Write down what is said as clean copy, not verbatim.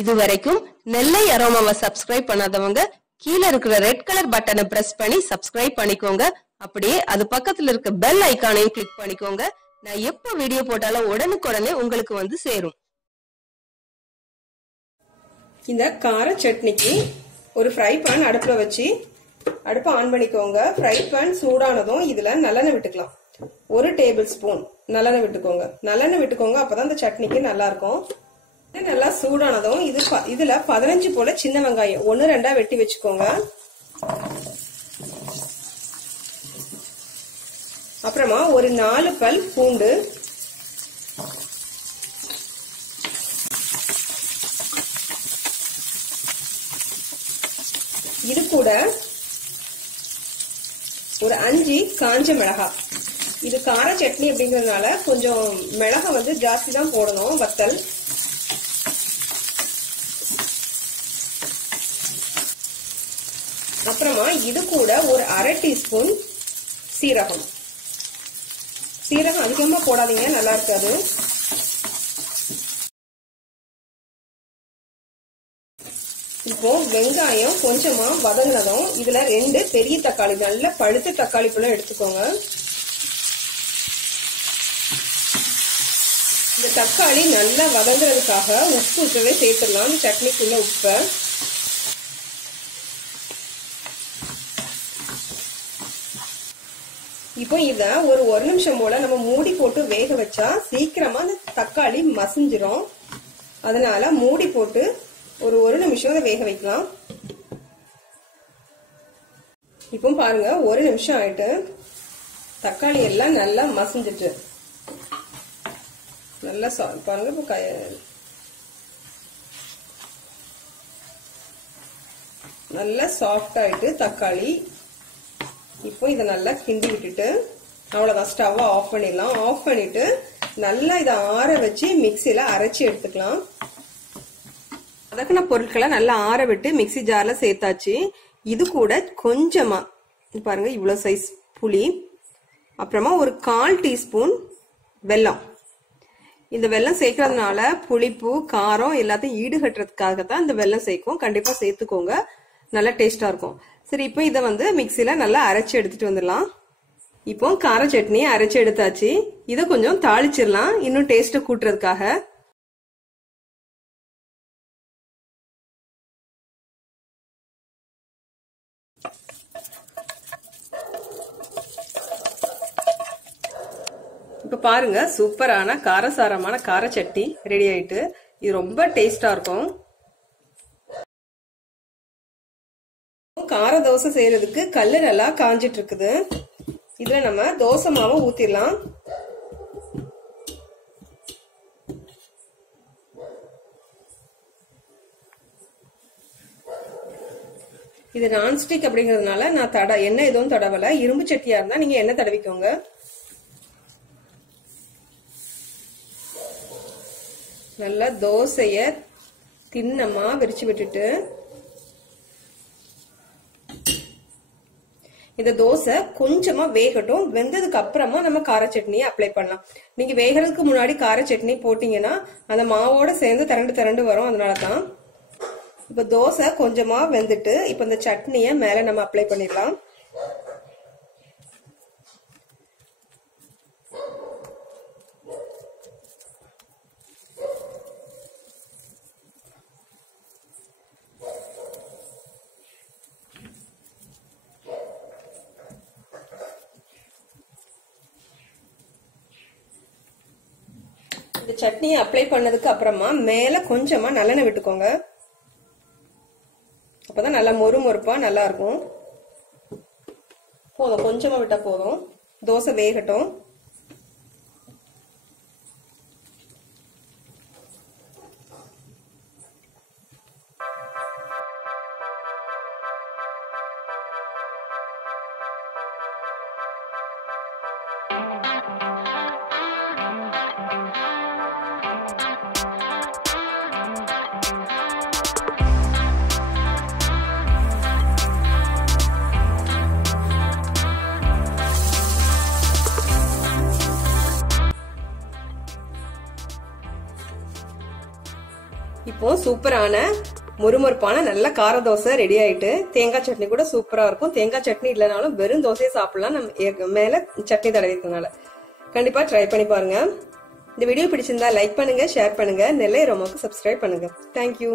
இதுவரைக்கும் நெல்லை அரோமாவை சப்ஸ்கிரைப் பண்ணாதவங்க கீழே இருக்கிற ரெட் கலர் பட்டனை பிரஸ் பண்ணி சப்ஸ்கிரைப் பண்ணிக்கோங்க. அப்படியே அது பக்கத்துல இருக்க பெல் ஐகானையும் கிளிக் பண்ணிக்கோங்க. நான் எப்ப வீடியோ போட்டாலும் உடனுக்குடனே உங்களுக்கு வந்து சேரும். இந்த கார சட்னிக்கு ஒரு ஃப்ரை பேன் அடுப்புல வச்சு அடுப்பை ஆன் பண்ணிக்கோங்க. ஃப்ரை பேன் சூடானதும் இதுல நல்லெண்ணெய் விட்டுக்கலாம். 1 டேபிள் ஸ்பூன் நல்லெண்ணெய் விட்டுக்கோங்க. நல்லெண்ணெய் விட்டுக்கோங்க, அப்பதான் இந்த சட்னிக்கு நல்லா இருக்கும். நல்லா சூடானதும் இதுல 15 போல சின்ன வெங்காயம் 1-2 வெட்டி வச்சுக்கோங்க. அப்புறமா ஒரு 4 பல் பூண்டு, இது கூட ஒரு 5 காஞ்ச மிளகாய். இது கார சட்னி அப்படிங்கறதுனால கொஞ்சம் மிளகாய் வந்து ஜாஸ்தி தான் போடணும். வத்தல், அப்புறமா இது கூட ஒரு 1/2 டீஸ்பூன் சீரகம். சீரகம் அதிகமா போடாதீங்க, நல்லா இருக்காது. இப்போ வெங்காயம் கொஞ்சமா வதங்கினதும் இதுல 2 பெரிய தக்காளி, நல்ல பழுத்த தக்காளி பழம் எடுத்துக்கோங்க. இந்த தக்காளி நல்லா வதங்குறதுக்காக உப்பு இப்பவே சேர்த்துடலாம். சட்னிக்குள்ள உப்பை இப்போ இத ஒரு 1 நிமிஷம் போல நம்ம மூடி போட்டு வேக வச்சா சீக்கிரமா அந்த தக்காளி மசிஞ்சிரும். அதனால மூடி போட்டு ஒரு 1 நிமிஷம் வேக வைக்கலாம். இப்போ பாருங்க, 1 நிமிஷம் ஆயிட்டு தக்காளி எல்லாம் நல்லா மசிஞ்சிட்டு நல்லா பாருங்க. இப்போ நல்லா சாஃப்ட் ஆயிட்டு தக்காளி. இப்போ இதை நல்லா கிண்டி விட்டுட்டு அவ்வளவுதான், ஸ்டவ்வை ஆஃப் பண்ணிடலாம். ஆஃப் பண்ணிட்டு நல்லா இதை ஆற வச்சு மிக்சியில அரைச்சி எடுத்துக்கலாம். அதற்கான பொருட்களை நல்லா ஆற விட்டு மிக்சி ஜார்ல சேர்த்தாச்சு. இது கூட கொஞ்சமா பாருங்க இவ்வளவு சைஸ் புளி, அப்புறமா ஒரு 1/4 டீஸ்பூன் வெல்லம். இந்த வெல்லம் சேர்க்கறதுனால புளிப்பு காரம் எல்லாத்தையும் ஈடுகட்டுறதுக்காக தான் இந்த வெல்லம் சேர்க்கும். கண்டிப்பா சேர்த்துக்கோங்க, நல்லா டேஸ்டா இருக்கும். சரி, இப்போ இதை வந்து மிக்சியில நல்லா அரைச்சி எடுத்துட்டு வந்துடலாம். இப்போ கார சட்னியை அரைச்சி எடுத்தாச்சு. இதை கொஞ்சம் தாளிச்சிடலாம் இன்னும் டேஸ்ட கூட்டுறதுக்காக. இப்ப பாருங்க, சூப்பரான காரசாரமான கார சட்னி ரெடி ஆயிட்டு. இது ரொம்ப டேஸ்டா இருக்கும். கார தோசை செய்யறதுக்கு கல்லு நல்லா காஞ்சிட்டு இருக்குது. இதுல நம்ம தோசை மாவை ஊத்திடலாம். இது நான்ஸ்டிக் அப்படிங்கறதுனால நான் எண்ணெய் எதுவும் தடவல. இரும்பு சட்டியா இருந்தா நீங்க எண்ணெய் தடவிக்கோங்க. நல்லா தோசைய தின்னமா விரிச்சு விட்டுட்டு இந்த தோசை கொஞ்சமா வேகட்டும். வெந்ததுக்கு அப்புறமா நம்ம கார சட்னியை அப்ளை பண்ணலாம். நீங்க வேகிறதுக்கு முன்னாடி கார சட்னி போட்டீங்கன்னா அந்த மாவோட சேர்ந்து திரண்டு வரும். அதனாலதான் இப்ப தோசை கொஞ்சமா வெந்துட்டு இப்ப இந்த சட்னிய மேல நம்ம அப்ளை பண்ணிடலாம். இந்த சட்னியை அப்ளை பண்ணதுக்கு அப்புறமா மேல கொஞ்சமா நல்லெண்ணெய் விட்டுக்கோங்க. அப்பதான் நல்லா மொறுமொறுப்பா நல்லா இருக்கும். போதும், கொஞ்சமா விட்டா போதும். தோசை வேகட்டும். இப்போ சூப்பரான முறுமுறுப்பான நல்ல கார தோசை ரெடி ஆயிட்டு தேங்காய் சட்னி கூட சூப்பரா இருக்கும். தேங்காய் சட்னி இல்லைனாலும் வெறும் தோசையை சாப்பிடலாம். நம்ம மேல சட்னி தடவிக்கிறதுனால கண்டிப்பா ட்ரை பண்ணி பாருங்க. இந்த வீடியோ பிடிச்சிருந்தா லைக் பண்ணுங்க, ஷேர் பண்ணுங்க, நெல்லை அரோமாவுக்கு சப்ஸ்கிரைப் பண்ணுங்க. தேங்க்யூ.